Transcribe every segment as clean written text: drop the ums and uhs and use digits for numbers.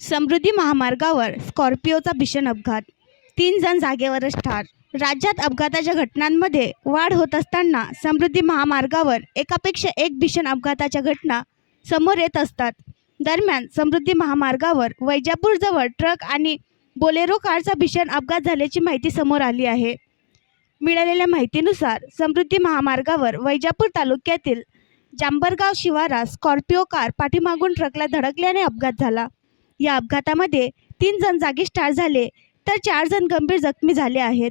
समृद्धी महामार्गावर स्कॉर्पिओचा भीषण अपघात, 3 जण जागेवरच ठार. राज्यात अपघाताच्या घटनांमध्ये वाढ होत असताना समृद्धी महामार्गावर एकापेक्षा एक भीषण अपघाताच्या घटना समोर येत असतात. दरम्यान समृद्धी महामार्गावर वैजापूरजवळ ट्रक आणि बोलेरो कारचा भीषण अपघात झाल्याची माहिती समोर आली आहे. मिळालेल्या माहितीनुसार समृद्धी महामार्गावर वैजापूर तालुक्यातील जांभरगाव शिवारात स्कॉर्पिओ कार पाठीमागून ट्रकला धडकल्याने अपघात झाला. या अपघातामध्ये 3 जण जागीच ठार झाले तर 4 जण गंभीर जखमी झाले आहेत.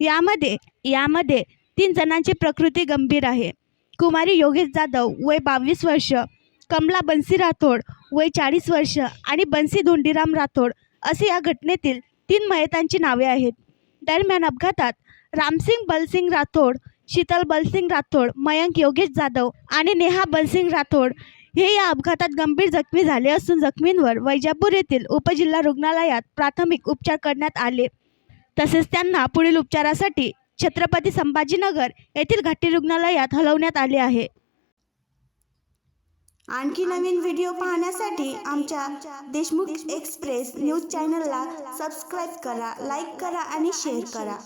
यामध्ये 3 जणांची प्रकृती गंभीर आहे. कुमारी योगेश जाधव वय 22 वर्ष, कमला बन्सी राठोड वय 40 वर्ष आणि बन्सी धोंडीराम राठोड असे या घटनेतील 3 मयतांची नावे आहेत. दरम्यान अपघातात रामसिंग बलसिंग राठोड, शीतल बलसिंग राठोड, मयंक योगेश जाधव आणि नेहा बलसिंग राठोड हे या अपघातात गंभीर जखमी झाले असून जखमींवर वैजापूर येथील उपजिल्हा रुग्णालयात प्राथमिक उपचार करण्यात आले. तसेच त्यांना पुढील उपचारासाठी छत्रपती संभाजीनगर येथील घाटी रुग्णालयात हलवण्यात आले आहे. आणखी नवीन व्हिडिओ पाहण्यासाठी आमच्या देशमुख एक्सप्रेस न्यूज चॅनलला सबस्क्राईब करा, लाईक करा आणि शेअर करा.